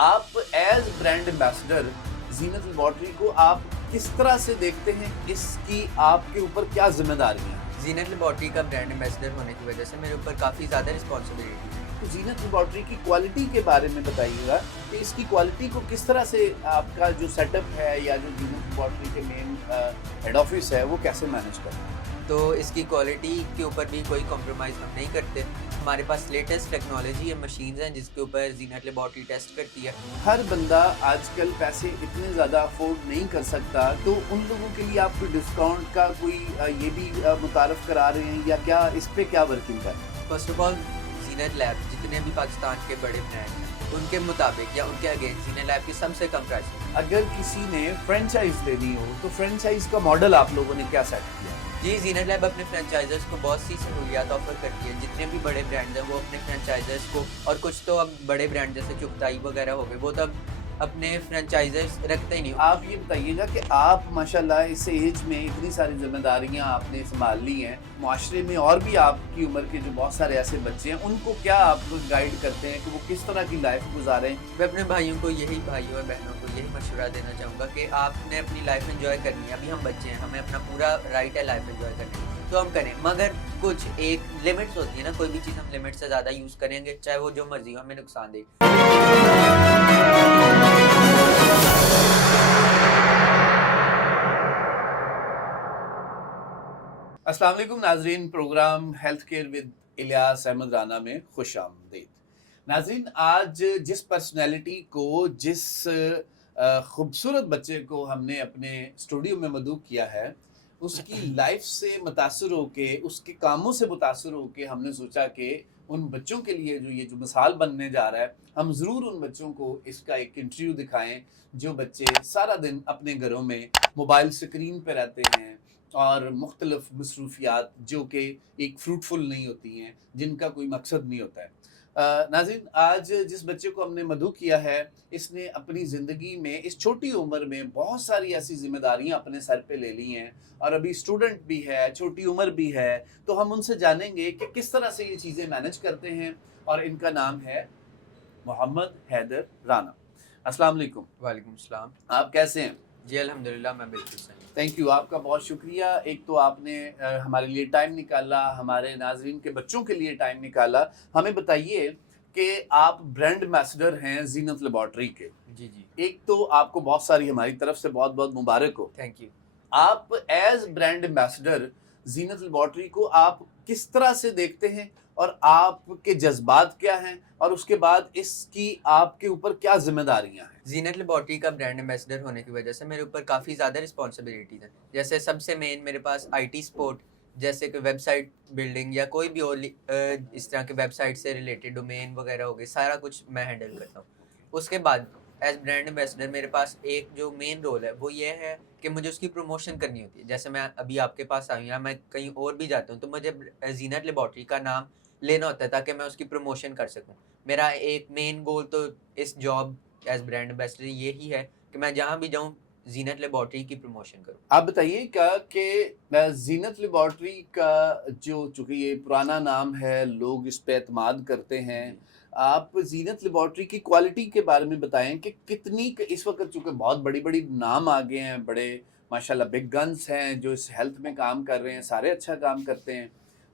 آپ as brand ambassador Zeenat Laboratory کو آپ کس طرح سے دیکھتے ہیں؟ اس کی آپ کے اوپر کیا ذمہ داری ہیں؟ زینت لیبارٹری کا برانڈ ایمبیسڈر ہونے کی وجہ سے میرے اوپر کافی زیادہ رسپانسبلٹی ہے۔ تو زینت لیبارٹری کی کوالٹی کے بارے میں بتائیے گا کہ اس کی کوالٹی کو کس طرح سے آپ کا جو سیٹ اپ ہے یا جو زینت لیبارٹری کے مین ہیڈ آفس ہے وہ کیسے مینج کرتے ہیں؟ تو اس کی کوالٹی کے اوپر بھی کوئی کمپرومائز ہم نہیں کرتے۔ ہمارے پاس لیٹسٹ ٹیکنالوجی ہے، مشینز ہیں جس کے اوپر زینت لیبارٹری ٹیسٹ کرتی ہے۔ ہر بندہ آج کل پیسے اتنے زیادہ افورڈ نہیں کر سکتا، تو ان لوگوں کے لیے آپ کو ڈسکاؤنٹ کا کوئی یہ بھی متعارف کرا رہے ہیں یا کیا اس پہ کیا ورکنگ ہے؟ First of all Zeenat lab جتنے بھی پاکستان کے بڑے برانڈ ہیں ان کے مطابق یا ان کے اگینسٹ زینت لیب کی سب سے کم پرائس ہے۔ اگر کسی نے فرینچائز لینی ہو تو فرینچائز کا ماڈل آپ لوگوں نے کیا سیٹ کیا؟ جی، زینت لیب اپنے فرینچائزرز کو بہت سی سہولیات آفر کرتی ہے۔ جتنے بھی بڑے برانڈز ہیں وہ اپنے فرینچائزرز کو، اور کچھ تو اب بڑے برانڈ جیسے چغتائی وغیرہ ہو گئے وہ تو اب اپنے فرینچائزرز رکھتے ہی نہیں۔ آپ یہ بتائیے گا کہ آپ ماشاءاللہ اس ایج میں اتنی ساری ذمہ داریاں آپ نے سنبھال لی ہیں، معاشرے میں اور بھی آپ کی عمر کے جو بہت سارے ایسے بچے ہیں ان کو کیا آپ گائیڈ کرتے ہیں کہ وہ کس طرح کی لائف گزاریں؟ میں اپنے بھائیوں کو اور بہنوں کو یہی مشورہ دینا چاہوں گا کہ آپ نے اپنی لائف انجوائے کرنی ہے۔ ابھی ہم بچے ہیں، ہمیں اپنا پورا رائٹ ہے لائف انجوائے کرنے کی، تو ہم کریں، مگر کچھ ایک لمٹس ہوتی ہے نا، کوئی بھی چیز ہم لمٹ سے زیادہ یوز کریں گے چاہے وہ جو مرضی ہو ہمیں نقصان دے۔ السلام علیکم ناظرین، programme health care with Ilyas Ahmed Rana میں خوش آمدید۔ ناظرین، آج جس پرسنالٹی کو، جس خوبصورت بچے کو ہم نے اپنے اسٹوڈیو میں مدعو کیا ہے، اس کی لائف سے متاثر ہو کے، اس کے کاموں سے متاثر ہو کے ہم نے سوچا کہ ان بچوں کے لیے جو یہ جو مثال بننے جا رہا ہے، ہم ضرور ان بچوں کو اس کا ایک انٹرویو دکھائیں جو بچے سارا دن اپنے گھروں میں موبائل سکرین پہ رہتے ہیں اور مختلف مصروفیات جو کہ ایک فروٹفل نہیں ہوتی ہیں، جن کا کوئی مقصد نہیں ہوتا ہے۔ ناظرین، آج جس بچے کو ہم نے مدعو کیا ہے، اس نے اپنی زندگی میں اس چھوٹی عمر میں بہت ساری ایسی ذمہ داریاں اپنے سر پہ لے لی ہیں، اور ابھی اسٹوڈنٹ بھی ہے، چھوٹی عمر بھی ہے، تو ہم ان سے جانیں گے کہ کس طرح سے یہ چیزیں مینج کرتے ہیں، اور ان کا نام ہے محمد حیدر رانا۔ السلام علیکم۔ وعلیکم السلام۔ آپ کیسے ہیں؟ جی الحمدللہ، میں بالکل صحیح۔ تھینک یو، آپ کا بہت شکریہ۔ ایک تو آپ نے ہمارے لیے ٹائم نکالا، ہمارے ناظرین کے بچوں کے لیے ٹائم نکالا۔ ہمیں بتائیے کہ آپ برانڈ ایمبیسڈر ہیں زینت لیبارٹری کے۔ جی جی، ایک تو آپ کو بہت ساری ہماری طرف سے بہت بہت مبارک ہو۔ Thank you. آپ as brand ambassador Zeenat Laboratory کو آپ کس طرح سے دیکھتے ہیں، اور آپ کے جذبات کیا ہیں، اور اس کے بعد اس کی آپ کے اوپر کیا ذمہ داریاں ہیں؟ زینت لیبارٹری کا برانڈ ایمبیسڈر ہونے کی وجہ سے میرے اوپر کافی زیادہ رسپانسبلٹیز ہیں۔ جیسے سب سے مین میرے پاس آئی ٹی سپورٹ، جیسے کہ ویب سائٹ بلڈنگ یا کوئی بھی اور اس طرح کے ویب سائٹ سے ریلیٹڈ ڈومین وغیرہ ہو گئے، سارا کچھ میں ہینڈل کرتا ہوں۔ اس کے بعد ایز برانڈ ایمبیسڈر میرے پاس ایک جو مین رول ہے وہ یہ ہے کہ مجھے اس کی پروموشن کرنی ہوتی ہے۔ جیسے میں ابھی آپ کے پاس آئی ہوں یا میں کہیں اور بھی جاتا ہوں تو مجھے زینت لیبارٹری کا نام لینا ہوتا ہے تاکہ میں اس کی پروموشن کر سکوں۔ میرا ایک مین گول تو اس جاب ایز برانڈ ایمبیسڈر یہی ہے کہ میں جہاں بھی جاؤں زینت لیبارٹری کی پروموشن کروں۔ آپ بتائیے گا کہ زینت لیبارٹری کا جو چونکہ یہ پرانا نام ہے، لوگ اس پہ اعتماد کرتے ہیں، آپ زینت لیبارٹری کی کوالٹی کے بارے میں بتائیں کہ کتنی، اس وقت چونکہ بہت بڑی بڑی نام آگے ہیں، بڑے ماشاءاللہ بگ گنز ہیں جو اس ہیلتھ میں کام کر رہے ہیں، سارے اچھا کام کرتے ہیں،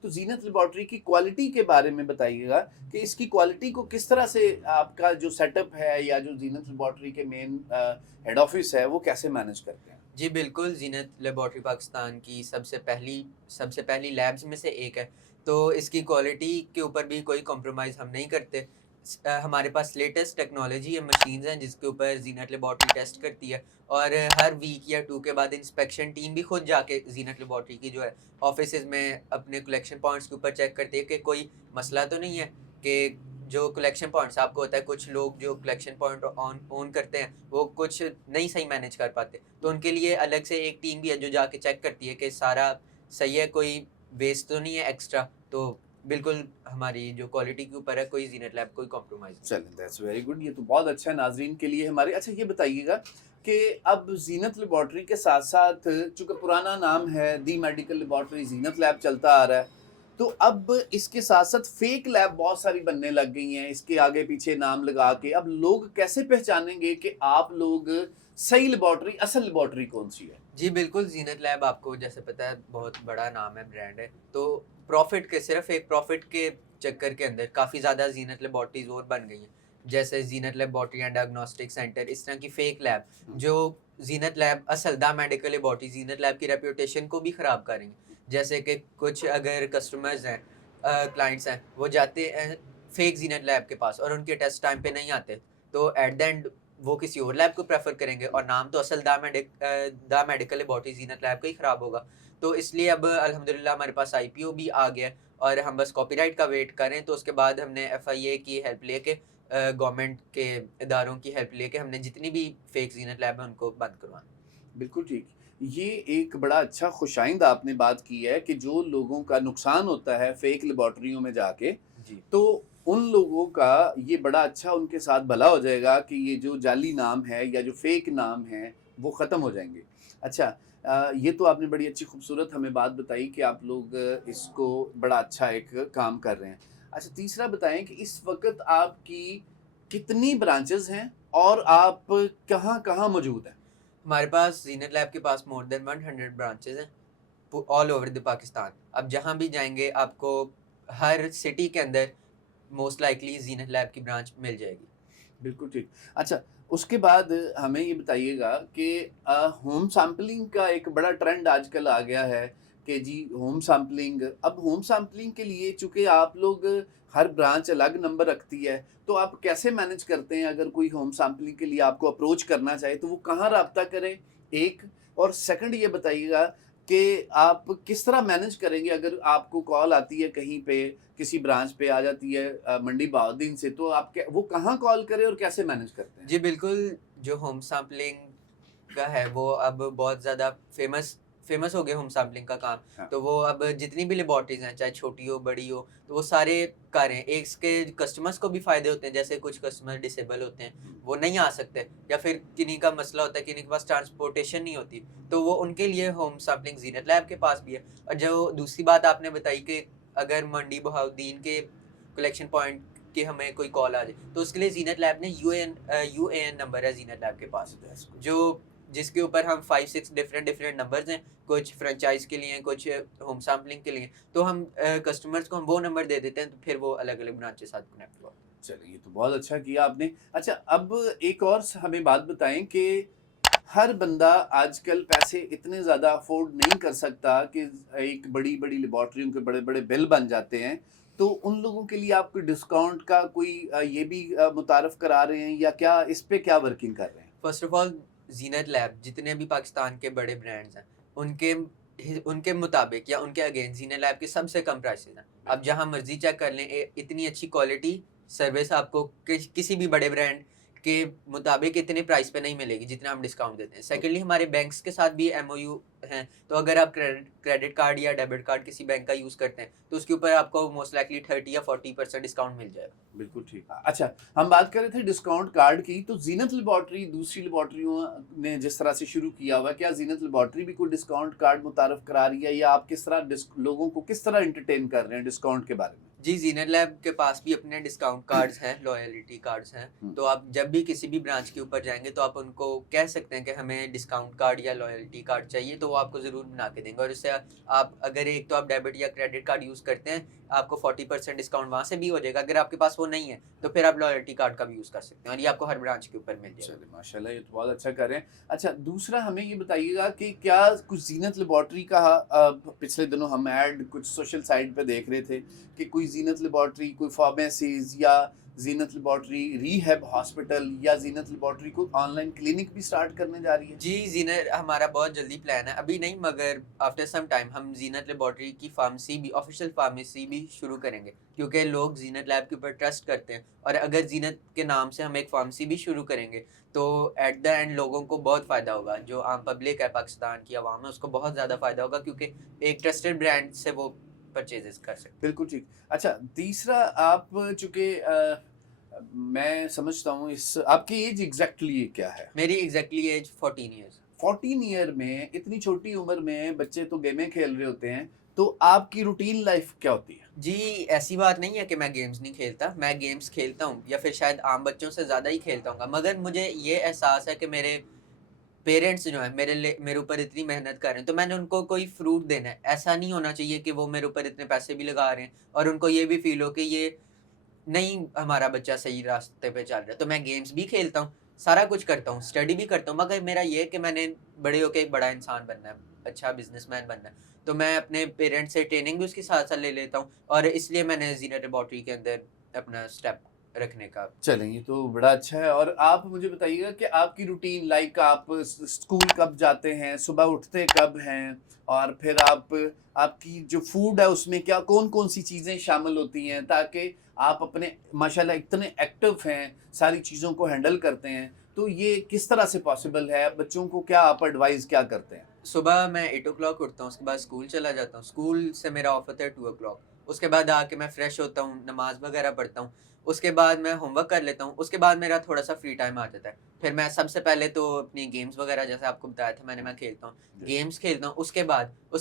تو زینت لیبارٹری کی کوالٹی کے بارے میں بتائیے گا کہ اس کی کوالٹی کو کس طرح سے آپ کا جو سیٹ اپ ہے یا جو زینت لیبارٹری کے مین ہیڈ آفس ہے وہ کیسے مینج کرتے ہیں؟ جی بالکل، زینت لیبارٹری پاکستان کی سب سے پہلی لیبز میں سے ایک ہے، تو اس کی کوالٹی کے اوپر بھی کوئی کمپرومائز ہم نہیں کرتے۔ ہمارے پاس لیٹسٹ ٹیکنالوجی ہے، مشینز ہیں جس کے اوپر زینت لیبارٹری ٹیسٹ کرتی ہے، اور ہر ویک یا 2 کے بعد انسپیکشن ٹیم بھی خود جا کے زینت لیبارٹری کی جو ہے آفیسز میں اپنے کلیکشن پوائنٹس کے اوپر چیک کرتی ہے کہ کوئی مسئلہ تو نہیں ہے، کہ جو کلیکشن پوائنٹس آپ کو ہوتا ہے کچھ لوگ جو کلیکشن پوائنٹ اون کرتے ہیں وہ کچھ نہیں صحیح مینیج کر پاتے، تو ان کے لیے الگ سے ایک ٹیم بھی ہے جو جا کے چیک کرتی ہے کہ سارا صحیح ہے، کوئی ویسٹ تو نہیں ہے ایکسٹرا۔ تو بالکل ہماری جو کوالٹی کے اوپر ہے کوئی زینت لیب کوئی کمپرومائز نہیں۔ چلیں، دیٹس ویری گڈ، یہ تو بہت اچھا ہے ناظرین کے لیے ہمارے۔ اچھا یہ بتائیے گا کہ اب زینت لیبارٹری کے ساتھ ساتھ چونکہ پرانا نام ہے دی میڈیکل لیبارٹری زینت لیب چلتا آ رہا ہے، تو اب اس کے ساتھ ساتھ فیک لیب بہت ساری بننے لگ گئی ہیں، اس کے آگے پیچھے نام لگا کے. اب لوگ کیسے پہچانیں گے کہ آپ لوگ صحیح لیبارٹری، اصل لیبارٹری کون سی ہے؟ جی بالکل، زینت لیب آپ کو جیسے پتہ ہے بہت بڑا نام ہے، برانڈ ہے، تو پروفٹ کے صرف ایک پروفٹ کے چکر کے اندر کافی زیادہ زینت لیبارٹریز اور بن گئی ہیں، جیسے زینت لیبارٹری اینڈ ڈائگنوسٹک سینٹر، اس طرح کی فیک لیب جو زینت لیب اصل the medical laboratory Zeenat lab کی ریپوٹیشن کو بھی خراب کریں گے. جیسے کہ کچھ اگر کسٹمرز ہیں، کلائنٹس ہیں، وہ جاتے ہیں فیک زینت لیب کے پاس اور ان کے ٹیسٹ ٹائم پہ نہیں آتے، تو ایٹ دا اینڈ وہ کسی اور لیب کو پریفر کریں گے اور نام تو اصل the medical laboratory Zeenat lab کا ہی خراب ہوگا. تو اس لیے اب الحمدللہ ہمارے پاس آئی پی او بھی آ گیا اور ہم بس کاپی رائٹ کا ویٹ کریں. تو اس کے بعد ہم نے ایف آئی اے کی ہیلپ لے کے، گورنمنٹ کے اداروں کی ہیلپ لے کے ہم نے جتنی بھی فیک زینت لیب ہیں ان کو بند کروانا. بالکل ٹھیک. یہ ایک بڑا اچھا خوش آئند آپ نے بات کی ہے کہ جو لوگوں کا نقصان ہوتا ہے فیک لیبارٹریوں میں جا کے، جی تو ان لوگوں کا یہ بڑا اچھا ان کے ساتھ بھلا ہو جائے گا کہ یہ جو جعلی نام ہے یا جو فیک نام ہے وہ ختم ہو جائیں گے. اچھا، یہ تو آپ نے بڑی اچھی خوبصورت ہمیں بات بتائی کہ آپ لوگ اس کو بڑا اچھا ایک کام کر رہے ہیں. اچھا، تیسرا بتائیں کہ اس وقت آپ کی کتنی برانچز ہیں اور آپ کہاں کہاں موجود ہیں؟ ہمارے پاس زینت لیب کے پاس مور دین 100 برانچز ہیں آل اوور دی پاکستان. اب جہاں بھی جائیں گے آپ کو ہر سٹی کے اندر موسٹ لائکلی زینت لیب کی برانچ مل جائے گی. بالکل ٹھیک. اچھا، اس کے بعد ہمیں یہ بتائیے گا کہ ہوم سیمپلنگ کا ایک بڑا ٹرینڈ آج کل آ گیا ہے کہ جی ہوم سیمپلنگ. اب ہوم سیمپلنگ کے لیے چونکہ آپ لوگ ہر برانچ الگ نمبر رکھتی ہے، تو آپ کیسے مینج کرتے ہیں؟ اگر کوئی ہوم سیمپلنگ کے لیے آپ کو اپروچ کرنا چاہے تو وہ کہاں رابطہ کریں؟ ایک اور سیکنڈ یہ بتائیے گا کہ آپ کس طرح مینج کریں گے اگر آپ کو کال آتی ہے کہیں پہ، کسی برانچ پہ آ جاتی ہے منڈی بہاؤالدین سے، تو آپ وہ کہاں کال کریں اور کیسے مینج کرتے ہیں؟ جی بالکل، جو ہوم سیمپلنگ کا ہے وہ اب بہت زیادہ فیمس ہو گیا ہوم سیمپلنگ کا کام. ہاں. تو وہ اب جتنی بھی لیبارٹریز ہیں چاہے چھوٹی ہو بڑی ہو تو وہ سارے کر رہے ہیں. ایک اس کے کسٹمرز کو بھی فائدے ہوتے ہیں، جیسے کچھ کسٹمر ڈسیبل ہوتے ہیں وہ نہیں آ سکتے، یا پھر کنہیں کا مسئلہ ہوتا ہے، کنہیں کے پاس ٹرانسپورٹیشن نہیں ہوتی، تو وہ ان کے لیے ہوم سیمپلنگ زینت لیب کے پاس بھی ہے. اور جو دوسری بات آپ نے بتائی کہ اگر منڈی بہاؤالدین کے کلیکشن پوائنٹ کہ ہمیں کوئی کال آ جائے تو اس کے لیے زینت لیب نے یو اے این نمبر ہے زینت لیب کے پاس، جو جس کے اوپر ہم 5-6 ڈفرینٹ نمبرز ہیں، کچھ فرنچائز کے لیے، کچھ ہوم سیمپلنگ کے لیے. تو ہم کسٹمرز کو ہم وہ نمبر دے دیتے ہیں تو پھر وہ الگ الگ برانچ کے ساتھ کنیکٹ ہوا. چلیے، یہ تو بہت اچھا کیا آپ نے. اچھا، اب ایک اور ہمیں بات بتائیں کہ ہر بندہ آج کل پیسے اتنے زیادہ افورڈ نہیں کر سکتا کہ ایک بڑی بڑی لیبارٹریوں کے بڑے بڑے بل بن جاتے ہیں، تو ان لوگوں کے لیے آپ کوئی ڈسکاؤنٹ کا کوئی یہ بھی متعارف کرا رہے ہیں یا کیا اس پہ کیا ورکنگ کر رہے ہیں؟ First of all Zeenat lab جتنے بھی پاکستان کے بڑے برانڈز ہیں ان کے مطابق یا ان کے اگینسٹ زینت لیب کے سب سے کم پرائسز ہیں. اب جہاں مرضی چیک کر لیں، اتنی اچھی کوالٹی سروس آپ کو کسی بھی بڑے برانڈ کے مطابق اتنے پرائس پہ نہیں ملے گی جتنا ہم ڈسکاؤنٹ دیتے ہیں. سیکنڈلی ہمارے بینکس کے ساتھ بھی ایم او یو ہیں، تو اگر آپ کریڈٹ کارڈ یا ڈیبٹ کارڈ کسی بینک کا یوز کرتے ہیں تو اس کے اوپر آپ کو موسٹ لائکلی 30 یا 40% ڈسکاؤنٹ مل جائے گا. بالکل ٹھیک. اچھا، ہم بات کر رہے تھے ڈسکاؤنٹ کارڈ کی، تو زینت لیبارٹری دوسری لیبارٹریوں نے جس طرح سے شروع کیا ہوا، کیا زینت لیبارٹری بھی کوئی ڈسکاؤنٹ کارڈ متعارف کرا رہی ہے یا آپ کس طرح لوگوں کو کس طرح انٹرٹین کر رہے ہیں ڈسکاؤنٹ کے بارے میں؟ جی زینت لیب کے پاس بھی اپنے ڈسکاؤنٹ کارڈز ہیں، لائلٹی کارڈز ہیں. تو آپ جب بھی کسی بھی برانچ کے اوپر جائیں گے تو آپ ان کو کہہ سکتے ہیں کہ ہمیں ڈسکاؤنٹ کارڈ یا لائلٹی کارڈ چاہیے، تو وہ آپ کو ضرور بنا کے دیں گے. اور اس سے آپ اگر ایک تو آپ ڈیبٹ یا کریڈٹ کارڈ یوز کرتے ہیں، آپ کو 40% ڈسکاؤنٹ وہاں سے بھی ہو جائے گا. اگر آپ کے پاس وہ نہیں ہے تو پھر آپ لائلٹی کارڈ کا بھی یوز کر سکتے ہیں اور یہ آپ کو ہر برانچ کے اوپر مل جائے گا. چلے ماشاء اللہ، یہ تو بہت اچھا کر رہے ہیں. اچھا، دوسرا ہمیں یہ بتائیے گا کہ کیا کچھ زینت لیبارٹری کا پچھلے دنوں ہم ایڈ کچھ سوشل سائٹ پہ دیکھ رہے تھے کہ کوئی زینت لیبارٹری، کوئی فارمیسیز یا زینت لیبارٹری ریہیب ہاسپٹل یا زینت لیبارٹری کو آن لائن کلینک بھی سٹارٹ کرنے جا رہی ہے؟ جی زینت ہمارا بہت جلدی پلان ہے، ابھی نہیں مگر آفٹر سم ٹائم ہم زینت لیبارٹری کی فارمیسی بھی، آفیشیل فارمیسی بھی شروع کریں گے، کیونکہ لوگ زینت لیب کے اوپر ٹرسٹ کرتے ہیں. اور اگر زینت کے نام سے ہم ایک فارمیسی بھی شروع کریں گے تو ایٹ دا اینڈ لوگوں کو بہت فائدہ ہوگا. جو عام پبلک ہے پاکستان کی عوام ہے اس کو بہت زیادہ فائدہ ہوگا، کیونکہ ایک ٹرسٹڈ برانڈ سے وہ پرچیز کر سکتے ہیں. بالکل ٹھیک. اچھا، تیسرا آپ چونکہ میں سمجھتا ہوں اس آپ کی ایج ایگزیکٹلی کیا ہے؟ میری ایگزیکٹلی ایج 14 ایئرس. 14 ایئر میں، اتنی چھوٹی عمر میں بچے تو گیمیں کھیل رہے ہوتے ہیں، تو آپ کی روٹین لائف کیا ہوتی ہے؟ جی ایسی بات نہیں ہے کہ میں گیمز نہیں کھیلتا، میں گیمز کھیلتا ہوں یا پھر شاید عام بچوں سے زیادہ ہی کھیلتا ہوں گا، مگر مجھے یہ احساس ہے کہ میرے پیرنٹس جو ہیں میرے اوپر اتنی محنت کر رہے ہیں تو میں نے ان کو کوئی فروٹ دینا ہے. ایسا نہیں ہونا چاہیے کہ وہ میرے اوپر اتنے پیسے بھی لگا رہے ہیں اور ان کو یہ بھی فیل ہو کہ یہ نہیں ہمارا بچہ صحیح راستے پہ چل رہا ہے. تو میں گیمز بھی کھیلتا ہوں، سارا کچھ کرتا ہوں، اسٹڈی بھی کرتا ہوں، مگر میرا یہ ہے کہ میں نے بڑے ہو کے ایک بڑا انسان بننا ہے، اچھا بزنس مین بننا ہے. تو میں اپنے پیرنٹس سے ٹریننگ بھی اس کے ساتھ ساتھ لے لیتا ہوں اور اس لیے میں نے زینت لیبارٹری کے اندر اپنا اسٹیپ رکھنے کا. چلیں یہ تو بڑا اچھا ہے. اور آپ مجھے بتائیے گا کہ آپ کی روٹین لائک آپ اسکول کب جاتے ہیں، صبح اٹھتے کب ہیں، اور پھر آپ کی جو فوڈ ہے اس میں کیا کون کون سی چیزیں شامل ہوتی ہیں، تاکہ آپ اپنے ماشاءاللہ اتنے ایکٹیو ہیں، ساری چیزوں کو ہینڈل کرتے ہیں، تو یہ کس طرح سے پاسبل ہے؟ بچوں کو کیا آپ ایڈوائز کیا کرتے ہیں؟ صبح میں 8 o'clock اٹھتا ہوں، اس کے بعد اسکول چلا جاتا ہوں، اسکول سے میرا آف ہوتا ہے 2 o'clock. اس کے بعد آ کے میں فریش ہوتا ہوں، نماز وغیرہ پڑھتا ہوں، اس کے بعد میں ہوم ورک کر لیتا ہوں، اس کے بعد میرا تھوڑا سا فری ٹائم آ جاتا ہے. پھر میں سب سے پہلے تو اپنی گیمز وغیرہ جیسے آپ کو بتایا تھا میں کھیلتا ہوں، گیمز کھیلتا ہوں. اس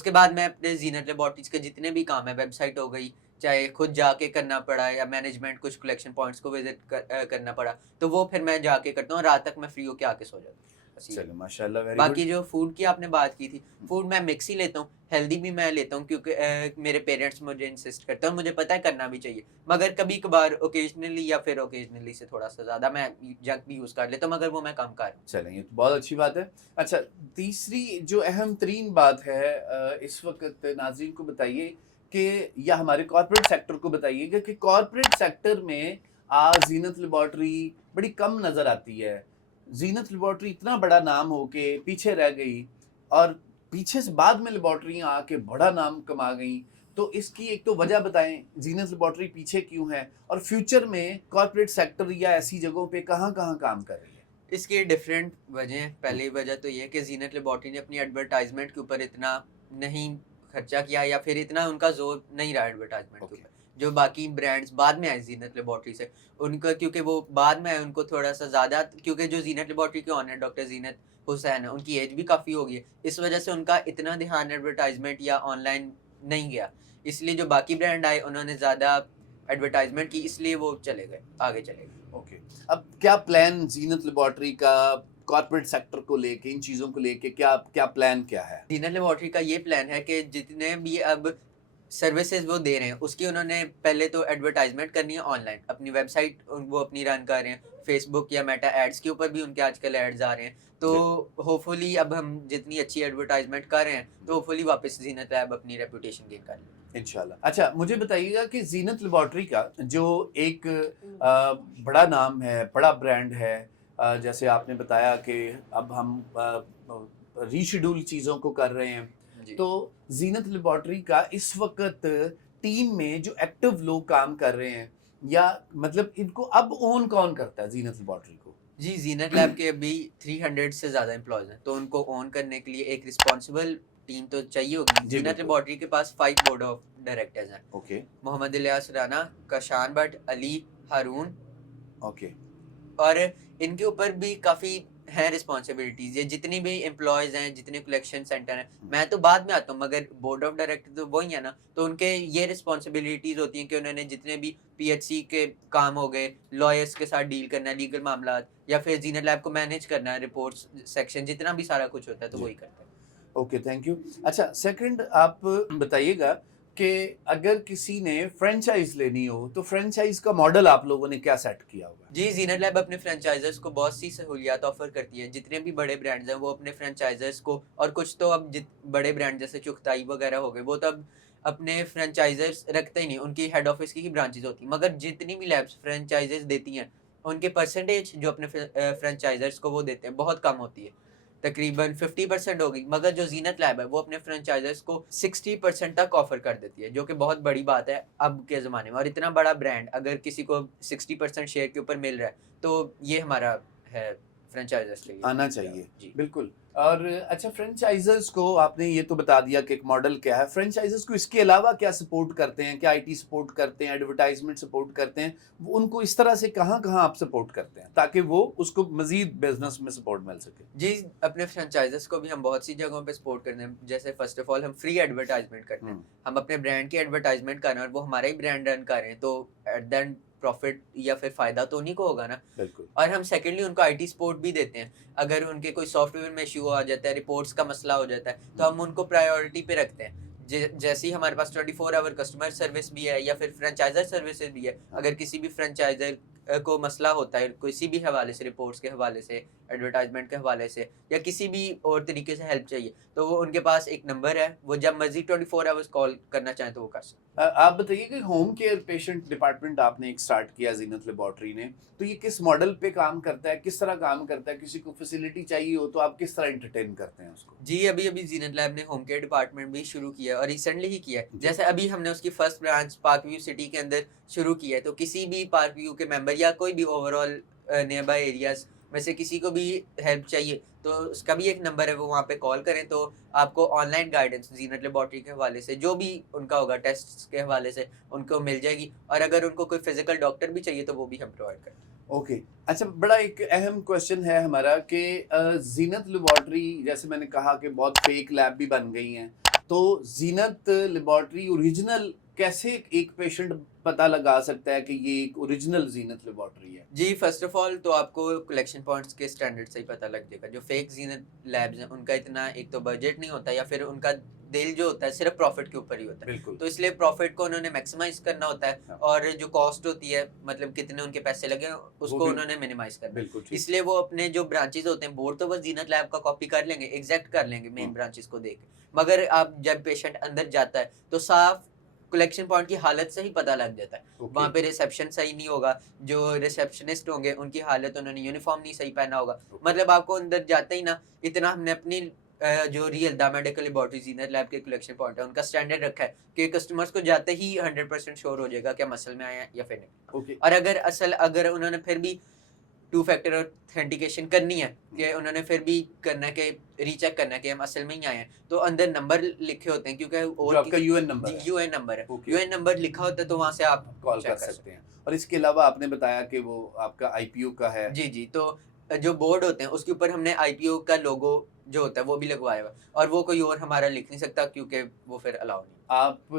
کے بعد میں اپنے زینت لیبارٹریز کے جتنے بھی کام ہے، ویب سائٹ ہو گئی، چاہے خود جا کے کرنا پڑا یا مینجمنٹ کچھ کلیکشن پوائنٹس کو وزٹ کرنا پڑا، تو وہ پھر میں جا کے کرتا ہوں، رات تک میں فری ہو کے آ کے سو جاتا ہوں. چلیں ماشاء اللہ ویری گڈ. باقی جو فوڈ کی آپ نے بات کی تھی، فوڈ میں مکس ہی لیتا ہوں، ہیلدی بھی میں لیتا ہوں کیونکہ میرے پیرنٹس مجھے انسسٹ کرتے ہیں اور مجھے پتہ ہے کرنا بھی چاہیے، مگر کبھی کبھار اوکیجنلی سے تھوڑا سا زیادہ میں جنک بھی یوز کر لیتا ہوں، مگر وہ میں کم کر رہا ہوں. چلیں یہ تو بہت اچھی بات ہے. اچھا تیسری جو اہم ترین بات ہے اس وقت ناظرین کو بتائیے کہ یا ہمارے کارپوریٹ سیکٹر کو بتائیے گا کہ کارپوریٹ سیکٹر میں آج زینت لیبارٹری بڑی کم نظر آتی ہے. زینت لیبارٹری اتنا بڑا نام ہو کے پیچھے رہ گئی اور پیچھے سے بعد میں لیبارٹریاں آ کے بڑا نام کما گئیں. تو اس کی ایک تو وجہ بتائیں زینت لیبارٹری پیچھے کیوں ہے، اور فیوچر میں کارپوریٹ سیکٹر یا ایسی جگہوں پہ کہاں کہاں کام کر رہی ہے؟ اس کی ڈفرینٹ وجہ ہیں. پہلی وجہ تو یہ کہ زینت لیبارٹری نے اپنی ایڈورٹائزمنٹ کے اوپر اتنا نہیں خرچہ کیا یا پھر اتنا ان کا زور نہیں رہا ایڈورٹائزمنٹ کے اوپر. جو باقی برانڈز بعد میں آئے زینت لیبارٹری سے، ان کا کیونکہ وہ بعد میں آئے، ان کو تھوڑا سا زیادہ، کیونکہ جو زینت لیبارٹری کے آنر ڈاکٹر زینت حسین ہے، ان کی ایج بھی کافی ہو گئی ہے، اس وجہ سے ان کا اتنا دھیان ایڈورٹائزمنٹ یا آن لائن نہیں گیا. اس لیے جو باقی برانڈ آئے انہوں نے زیادہ ایڈورٹائزمنٹ کی، اس لیے وہ چلے گئے، آگے چلے گئے. اوکے. اب کیا پلان زینت لیبارٹری کا کارپوریٹ سیکٹر کو لے کے، ان چیزوں کو لے کے کیا پلان کیا ہے؟ زینت لیبارٹری کا یہ پلان ہے کہ جتنے بھی اب سروسز وہ دے رہے ہیں اس کی انہوں نے پہلے تو ایڈورٹائزمنٹ کرنی ہے آن لائن. اپنی ویب سائٹ وہ اپنی رن کر رہے ہیں، فیس بک یا میٹا ایڈز کے اوپر بھی ان کے آج کل ایڈز آ رہے ہیں. تو ہوپ فلی اب ہم جتنی اچھی ایڈورٹائزمنٹ کر رہے ہیں تو ہوپ فلی واپس زینت لیب اپنی ریپوٹیشن گین کر لیں انشاءاللہ. اچھا مجھے بتائیے گا کہ زینت لیبارٹری کا جو ایک بڑا نام ہے، بڑا برانڈ ہے، جیسے آپ نے بتایا کہ اب ہم ریشیڈول چیزوں کو کر رہے ہیں، تو زینت لیبارٹری کا اس وقت ٹیم میں جو ایکٹیو لوگ کام کر رہے ہیں، یا مطلب ان کو اب اون کون کرتا ہے زینت لیبارٹری کو؟ جی زینت لیب کے ابھی 300 سے زیادہ امپلائیز ہیں، تو ان کو اون کرنے کے لیے ایک رسپانسبل ٹیم تو چاہیے ہوگی. زینت لیبارٹری کے پاس 5 بورڈ آف ڈائریکٹرز ہیں. اوکے. محمد الیاس رانا، کشان بٹ، علی، ہارون. اوکے. اور ان کے اوپر بھی کافی ہیں رسپانسبلٹیز. یہ جتنی بھی امپلائیز ہیں، جتنے کلیکشن سینٹر ہیں، میں تو بعد میں آتا ہوں مگر بورڈ آف ڈائریکٹر تو وہی ہے نا، تو ان کے یہ رسپانسبلٹیز ہوتی ہیں کہ انہوں نے جتنے بھی پی ایچ سی کے کام ہو گئے، لائرس کے ساتھ ڈیل کرنا ہے، لیگل معاملات، یا پھر زینت لیب کو مینیج کرنا ہے، رپورٹس سیکشن، جتنا بھی سارا کچھ ہوتا ہے تو وہی کرتا ہے. Okay thank you. اچھا سیکنڈ آپ بتائیے گا کہ اگر کسی نے فرینچائز لینی ہو تو فرینچائز کا ماڈل آپ لوگوں نے کیا سیٹ کیا ہوگا؟ جی زینت لیب اپنے فرینچائزرز کو بہت سی سہولیات آفر کرتی ہے. جتنے بھی بڑے برانڈز ہیں وہ اپنے فرینچائزرز کو، اور کچھ تو اب بڑے برانڈ جیسے چغتائی وغیرہ ہو گئے، وہ تو اب اپنے فرینچائزرز رکھتے ہی نہیں، ان کی ہیڈ آفس کی ہی برانچز ہوتی ہیں. مگر جتنی بھی لیبس فرینچائزرز دیتی ہیں ان کے پرسنٹیج جو اپنے فرینچائزرز کو وہ دیتے ہیں بہت کم ہوتی ہے، تقریباً 50% ہوگی. مگر جو زینت لیب ہے وہ اپنے فرینچائزرز کو 60% تک آفر کر دیتی ہے، جو کہ بہت بڑی بات ہے اب کے زمانے میں. اور اتنا بڑا برانڈ اگر کسی کو 60% شیئر کے اوپر مل رہا ہے تو یہ ہمارا ہے فرینچائزرز کے لیے آنا چاہیے. جی بالکل. اور اچھا فرینچائزرز کو آپ نے یہ تو بتا دیا کہ ایک ماڈل کیا ہے, فرینچائزرز کو اس کے علاوہ کیا سپورٹ کرتے ہیں, کیا آئی ٹی سپورٹ کرتے ہیں, ایڈورٹائزمنٹ سپورٹ کرتے ہیں, وہ ان کو اس طرح سے کہاں آپ سپورٹ کرتے ہیں تاکہ وہ اس کو مزید بزنس میں سپورٹ مل سکے؟ جی اپنے فرینچائزرز کو بھی ہم بہت سی جگہوں پہ سپورٹ کرتے ہیں. جیسے فرسٹ آف آل ہم فری ایڈورٹائزمنٹ کرتے ہیں, ہم اپنے برانڈ کی ایڈورٹائزمنٹ کر رہے ہیں اور وہ ہمارا ہی برانڈ رن کر رہے ہیں, تو ایٹ دا اینڈ پروفٹ یا پھر فائدہ تو انہیں کو ہوگا نا. بالکل. اور ہم سیکنڈلی ان کو آئی ٹی سپورٹ بھی دیتے ہیں. اگر ان کے کوئی سافٹ ویئر میں ایشو آ جاتا ہے, رپورٹس کا مسئلہ ہو جاتا ہے, تو ہم ان کو پرائیورٹی پہ رکھتے ہیں. جیسے ہی ہمارے پاس 24 آور کسٹمر سروس بھی ہے یا پھر فرینچائزر سروسز بھی ہے. اگر کسی بھی فرینچائزر کو مسئلہ ہوتا ہے کسی بھی حوالے سے, رپورٹس کے حوالے سے, ایڈورٹائزمنٹ کے حوالے سے, یا کسی بھی اور طریقے سے ہیلپ چاہیے, تو وہ ان کے پاس ایک نمبر ہے, وہ جب مرضی 24 آورس کال کرنا چاہیں تو وہ کر سکتے. آپ بتائیے کہ ہوم کیئر پیشنٹ ڈپارٹمنٹ آپ نے ایک سٹارٹ کیا زینت لیبارٹری نے, تو یہ کس ماڈل پہ کام کرتا ہے, کس طرح کام کرتا ہے؟ کسی کو فیسلٹی چاہیے ہو تو آپ کس طرح انٹرٹین کرتے ہیں اس کو؟ جی ابھی زینت لیب نے ہوم کیئر ڈپارٹمنٹ بھی شروع کیا ہے اور ریسنٹلی ہی کیا ہے. جیسے ابھی ہم نے اس کی first branch park view city کے اندر شروع کیا ہے, تو کسی بھی پارک ویو کے ممبر یا کوئی بھی over all near by areas میں سے کسی کو بھی ہیلپ چاہیے تو اس کا بھی ایک نمبر ہے, وہ وہاں پہ کال کریں تو آپ کو on line guidance Zeenat Laboratory کے حوالے سے جو بھی ان کا ہوگا ٹیسٹ کے حوالے سے ان کو مل جائے گی. اور اگر ان کو کوئی فزیکل ڈاکٹر بھی چاہیے تو وہ بھی ہم پرووائڈ کریں. اوکے. اچھا, بڑا ایک اہم کوشچن ہے ہمارا کہ زینت لیبارٹری, جیسے میں نے کہا کہ بہت فیک لیب بھی بن گئی ہیں, تو زینت لیبارٹری اوریجنل کیسے ایک پیشنٹ پتہ لگا سکتا ہے کہ یہ ایک اوریجنل زینت لیبارٹری ہے؟ جی فرسٹ آف آل تو آپ کو کلیکشن پوائنٹس کے اسٹینڈرڈ سے ہی پتہ لگ جائے گا. جو فیک زینت لیبز ہیں ان کا اتنا ایک تو بجٹ نہیں ہوتا, یا پھر ان کا دل جو ہوتا ہے صرف پروفٹ کے اوپر ہی ہوتا ہے. بالکل. تو اس لیے پروفٹ کو انہوں نے میکسیمائز کرنا ہوتا ہے, اور جو کاسٹ ہوتی ہے مطلب کتنے ان کے پیسے لگے اس کو انہوں نے منیمائز کرنا. بالکل. اس لیے وہ اپنے جو برانچز ہوتے ہیں بورڈ تو وہ زینت لیب کا کاپی کر لیں گے, ایگزیکٹ کر لیں گے مین برانچز کو دیکھ کے, مگر آپ جب پیشنٹ اندر جاتا ہے تو صاف کلیکشن پوائنٹ کی حالت سے ہی پتہ لگ جاتا ہے. وہاں پہ ریسیپشن صحیح نہیں ہوگا, جو ریسیپشنسٹ ہوں گے ان کی حالت, انہوں نے یونیفارم نہیں صحیح پہنا ہوگا. مطلب آپ کو اندر جاتے ہی نا اتنا ہم نے اپنی جو real the medical laboratory Zeenat lab کے کلیکشن پوائنٹ ہے ان کا اسٹینڈرڈ رکھا ہے کہ کسٹمرز کو جاتے ہی 100% شور ہو جائے گا کہ ہم اصل میں آئے ہیں یا پھر نہیں. اور اگر انہوں نے پھر بھی 2 فیکٹر اوتھینٹیکیشن کرنی ہے کہ انہوں نے پھر بھی کرنا ہے کہ ری چیک کرنا ہے کہ ہم اصل میں ہی آئے ہیں, تو اندر نمبر لکھے ہوتے ہیں, کیونکہ آپ کا یو این نمبر ہے, یو این نمبر لکھا ہوتا ہے تو وہاں سے آپ کال کر سکتے ہیں. اور اس کے علاوہ آپ نے بتایا کہ وہ آپ کا آئی پی او کا ہے. جی تو جو بورڈ ہوتے ہیں اس کے اوپر ہم نے آئی پی او کا لوگو جو ہوتا ہے وہ بھی لگوایا ہوا, اور وہ کوئی اور ہمارا لکھ نہیں سکتا کیونکہ وہ پھر الاؤ نہیں. آپ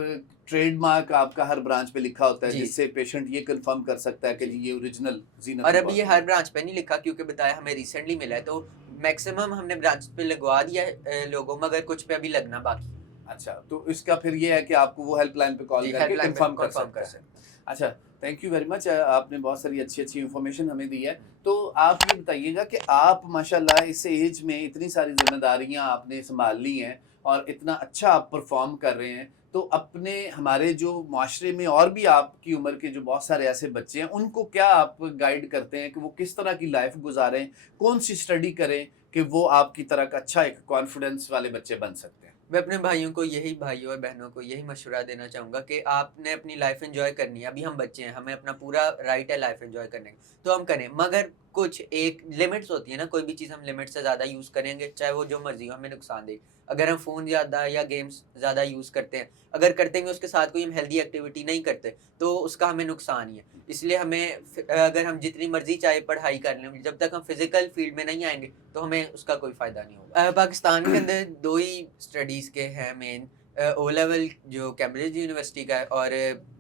ٹریڈ مارک آپ کا ہر برانچ پہ لکھا ہوتا ہے جس سے پیشنٹ یہ کنفرم کر سکتا ہے کہ یہ اوریجنل زینت. اور ابھی یہ ہر برانچ پہ نہیں لکھا کیونکہ بتایا ہمیں ریسنٹلی ملا ہے, تو میکسیمم ہم نے برانچ پہ لگوا دیا ہے لوگوں, مگر کچھ پہ ابھی لگنا باقی. اچھا, تو اس کا پھر یہ ہے کہ آپ کو وہ ہیلپ لائن پہ کال کر کے کنفرم کر سکتے ہیں. اچھا, تھینک یو ویری مچ, آپ نے بہت ساری اچھی انفارمیشن ہمیں دی ہے. تو آپ یہ بتائیے گا کہ آپ ماشاءاللہ اس ایج میں اتنی ساری ذمہ داریاں آپ نے سنبھال لی ہیں اور اتنا اچھا آپ پرفارم کر رہے ہیں, تو اپنے ہمارے جو معاشرے میں اور بھی آپ کی عمر کے جو بہت سارے ایسے بچے ہیں ان کو کیا آپ گائیڈ کرتے ہیں کہ وہ کس طرح کی لائف گزاریں, کون سی اسٹڈی کریں کہ وہ آپ کی طرح کا اچھا ایک کانفیڈنس والے بچے بن سکتے ہیں؟ میں اپنے بھائیوں اور بہنوں کو یہی مشورہ دینا چاہوں گا کہ آپ نے اپنی لائف انجوائے کرنی ہے. ابھی ہم بچے ہیں, ہمیں اپنا پورا رائٹ ہے لائف انجوائے کرنے کا, تو ہم کریں, مگر کچھ ایک لمٹس ہوتی ہے نا, کوئی بھی چیز ہم لمٹ سے زیادہ یوز کریں گے چاہے وہ جو مرضی ہو ہمیں نقصان دے. اگر ہم فون زیادہ یا گیمز زیادہ یوز کرتے ہیں, اگر کرتے ہیں اس کے ساتھ کوئی ہم ہیلدی ایکٹیویٹی نہیں کرتے تو اس کا ہمیں نقصان ہی ہے. اس لیے ہمیں اگر ہم جتنی مرضی چاہے پڑھائی کر لیں, جب تک ہم فزیکل فیلڈ میں نہیں آئیں گے تو ہمیں اس کا کوئی فائدہ نہیں ہوگا. پاکستان کے اندر 2 ہی اسٹڈیز کے ہیں مین, او لیول جو کیمبرج یونیورسٹی کا ہے اور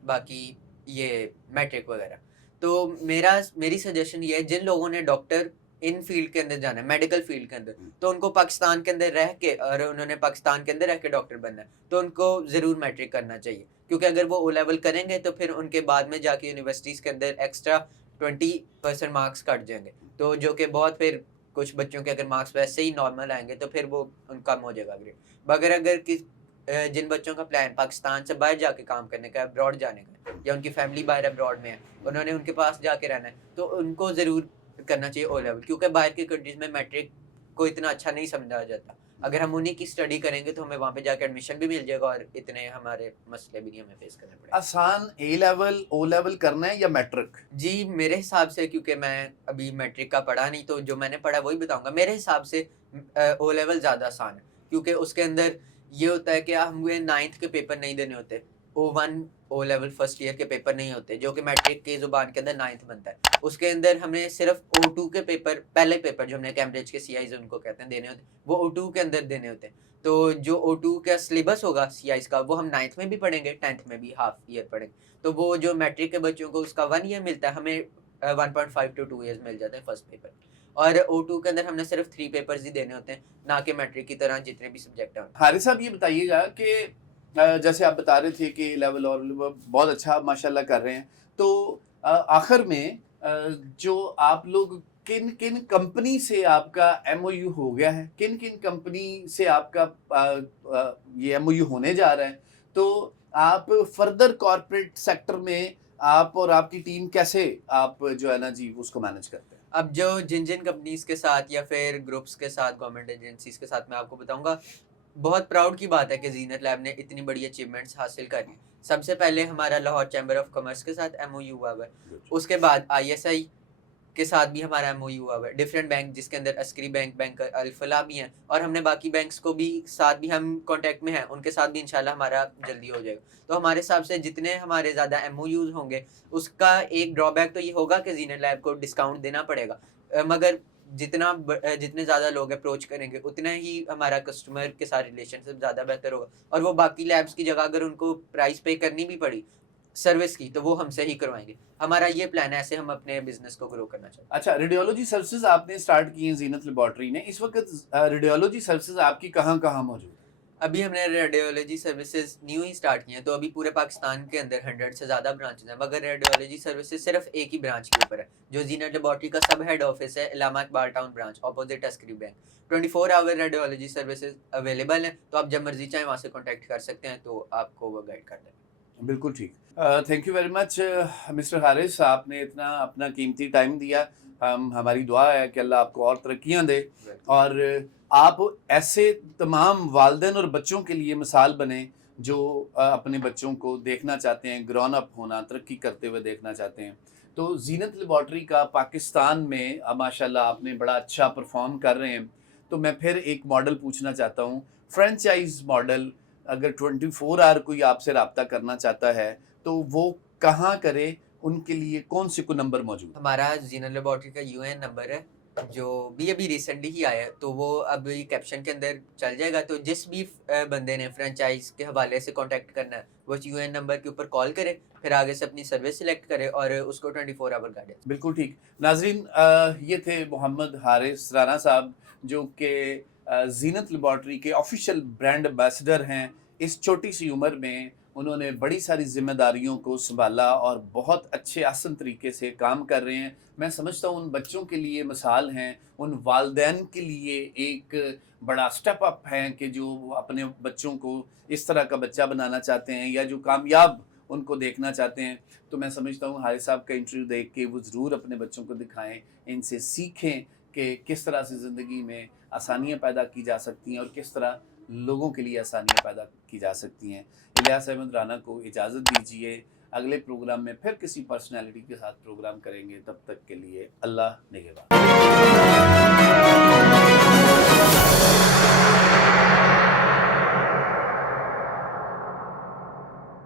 باقی یہ میٹرک وغیرہ. تو میری سجیشن یہ ہے جن لوگوں نے ڈاکٹر ان فیلڈ کے اندر جانا ہے, میڈیکل فیلڈ کے اندر, تو ان کو پاکستان کے اندر رہ کے, اور انہوں نے پاکستان کے اندر رہ کے ڈاکٹر بننا ہے, تو ان کو ضرور میٹرک کرنا چاہیے. کیونکہ اگر وہ او لیول کریں گے تو پھر ان کے بعد میں جا کے یونیورسٹیز کے اندر ایکسٹرا 20% مارکس کٹ جائیں گے, تو جو کہ بہت پھر کچھ بچوں کے اگر مارکس ویسے ہی نارمل آئیں گے تو پھر وہ ان کم ہو جائے گا گریڈ. مگر اگر جن بچوں کا پلان پاکستان سے باہر جا کے کام کرنے کا, ابراڈ جانے کا, یا ان کی فیملی باہر ابراڈ میں ہے, انہوں نے ان کے پاس جا کے رہنا ہے, تو ان کو ضرور کرنا چاہیے او لیول, کیونکہ باہر کی کنٹریز میں میٹرک کو اتنا اچھا نہیں سمجھا جاتا. اگر ہم انہیں کی اسٹڈی کریں گے تو ہمیں وہاں پہ جا کے ایڈمیشن بھی مل جائے گا اور اتنے ہمارے مسئلے بھی نہیں ہمیں فیس کرنے پڑیں گے. آسان اے لیول او لیول کرنا ہے یا میٹرک؟ جی میرے حساب سے، کیونکہ میں ابھی میٹرک کا پڑھا نہیں تو جو میں نے پڑھا وہی بتاؤں گا. میرے حساب سے او لیول زیادہ آسان ہے، کیونکہ اس کے اندر یہ ہوتا ہے کہ ہمیں 9th کے پیپر نہیں دینے ہوتے. O1 O level first year کے پیپر نہیں ہوتے جو کہ میٹرک کی زبان کے اندر 9th بنتا ہے. اس کے اندر ہمیں صرف O2 کے پیپر، پہلے پیپر جو ہم نے کیمبرج کے سی آئیز ان کو کہتے ہیں دینے ہوتے ہیں، وہ O2 کے اندر دینے ہوتے ہیں. تو جو O2 کا سلیبس ہوگا سی آئیز کا وہ ہم 9th میں بھی پڑھیں گے، 10th میں بھی ہاف ایئر پڑھیں گے. تو وہ جو میٹرک کے بچوں کو اس کا 1 ایئر ملتا ہے، ہمیں 1.5 to 2 ایئرز مل جاتے ہیں فرسٹ پیپر. اور O2 کے اندر ہم نے صرف 3 پیپرز ہی دینے ہوتے ہیں، نہ کہ میٹرک کی طرح جتنے بھی سبجیکٹ ہیں. حارث صاحب یہ بتائیے گا کہ جیسے آپ بتا رہے تھے کہ لیول اور بہت اچھا ماشاءاللہ کر رہے ہیں، تو آخر میں جو آپ لوگ کن کن کمپنی سے آپ کا ایم او یو ہو گیا ہے، کن کن کمپنی سے آپ کا یہ ایم او یو ہونے جا رہا ہے، تو آپ فردر کارپوریٹ سیکٹر میں آپ اور آپ کی ٹیم کیسے آپ جو ہے نا جی اس کو مینج کرتے ہیں؟ اب جو جن کمپنیز کے ساتھ یا پھر گروپس کے ساتھ، گورنمنٹ ایجنسیز کے ساتھ میں آپ کو بتاؤں گا، بہت پراؤڈ کی بات ہے کہ زینت لیب نے اتنی بڑی اچیومنٹس حاصل کری. سب سے پہلے ہمارا لاہور چیمبر آف کامرس کے ساتھ ایم او یو ہوا ہے. اس کے بعد آئی ایس آئی کے ساتھ بھی ہمارا ایم او یو ہوا ہے. ڈفرینٹ بینک جس کے اندر عسکری بینک، بینک الفلاح بھی ہیں، اور ہم نے باقی بینکس کو بھی ساتھ بھی ہم کانٹیکٹ میں ہیں، ان کے ساتھ بھی انشاءاللہ ہمارا جلدی ہو جائے گا. تو ہمارے حساب سے جتنے ہمارے زیادہ ایم او یوز ہوں گے، اس کا ایک ڈرا بیک تو یہ ہوگا کہ زینت لیب کو ڈسکاؤنٹ دینا پڑے گا. مگر جتنے زیادہ لوگ اپروچ کریں گے اتنا ہی ہمارا کسٹمر کے ساتھ ریلیشن شپ زیادہ بہتر ہوگا. اور وہ باقی لیبس کی جگہ اگر ان کو پرائز پے کرنی بھی پڑی سروس کی تو وہ ہم سے ہی کروائیں گے. ہمارا یہ پلان ہے، ایسے ہم اپنے بزنس کو گرو کرنا چاہتے ہیں. اچھا، ریڈیولوجی سروسز آپ نے اسٹارٹ کی ہیں زینت لیبارٹری نے، اس وقت ریڈیولوجی سروسز آپ کی کہاں کہاں موجود ہیں؟ ابھی ہم نے ریڈیولوجی سروسز نیو ہی اسٹارٹ کی ہیں، تو ابھی پورے پاکستان کے اندر 100 سے زیادہ برانچز ہیں، مگر ریڈیولوجی سروسز صرف ایک ہی برانچ کے اوپر ہے جو زینت لیبارٹری کا سب ہیڈ آفس ہے، علامہ اقبال ٹاؤن برانچ اپوزٹ عسکری بینک. 24 آور ریڈیولوجی سروسز اویلیبل ہیں، تو آپ جب مرضی چاہیں وہاں سے کانٹیکٹ کر سکتے ہیں، تو آپ کو وہ گائڈ کر دیں. بالکل ٹھیک. Thank you very much mister Haris, آپ نے اتنا اپنا قیمتی ٹائم دیا. ہماری دعا ہے کہ اللہ آپ کو اور ترقیاں دے، اور آپ ایسے تمام والدین اور بچوں کے لیے مثال بنیں جو اپنے بچوں کو دیکھنا چاہتے ہیں گرون اپ ہونا، ترقی کرتے ہوئے دیکھنا چاہتے ہیں. تو زینت لیبارٹری کا پاکستان میں ماشاءاللہ آپ نے بڑا اچھا پرفارم کر رہے ہیں. تو میں پھر ایک ماڈل پوچھنا چاہتا ہوں، فرینچائز ماڈل. اگر 24 آور کوئی آپ سے رابطہ کرنا چاہتا ہے تو وہ کہاں کرے، ان کے لیے کون سے کو نمبر موجود؟ ہمارا زینت لیبارٹری کا یو این نمبر ہے جو بھی ابھی ریسنٹلی ہی آیا ہے، تو وہ ابھی کیپشن کے اندر چل جائے گا. تو جس بھی بندے نے فرینچائز کے حوالے سے کانٹیکٹ کرنا ہے وہ یو این نمبر کے اوپر کال کرے، پھر آگے سے اپنی سروس سلیکٹ کرے اور اس کو 24 آور گائیڈنس. بالکل ٹھیک. ناظرین، یہ تھے محمد حارث رانا صاحب جو کہ زینت لیبارٹری کے آفیشیل برانڈ ایمبیسڈر ہیں. اس چھوٹی سی عمر میں انہوں نے بڑی ساری ذمہ داریوں کو سنبھالا اور بہت اچھے آسن طریقے سے کام کر رہے ہیں. میں سمجھتا ہوں ان بچوں کے لیے مثال ہیں، ان والدین کے لیے ایک بڑا سٹیپ اپ ہیں کہ جو اپنے بچوں کو اس طرح کا بچہ بنانا چاہتے ہیں یا جو کامیاب ان کو دیکھنا چاہتے ہیں. تو میں سمجھتا ہوں حارث صاحب کا انٹرویو دیکھ کے وہ ضرور اپنے بچوں کو دکھائیں، ان سے سیکھیں کہ کس طرح سے زندگی میں آسانیاں پیدا کی جا سکتی ہیں اور کس طرح لوگوں کے لیے آسانیاں پیدا کی جا سکتی ہیں. الیاس احمد رانا کو اجازت دیجیے، اگلے پروگرام میں پھر کسی پرسنالٹی کے ساتھ پروگرام کریں گے. تب تک کے لیے اللہ نگہبان.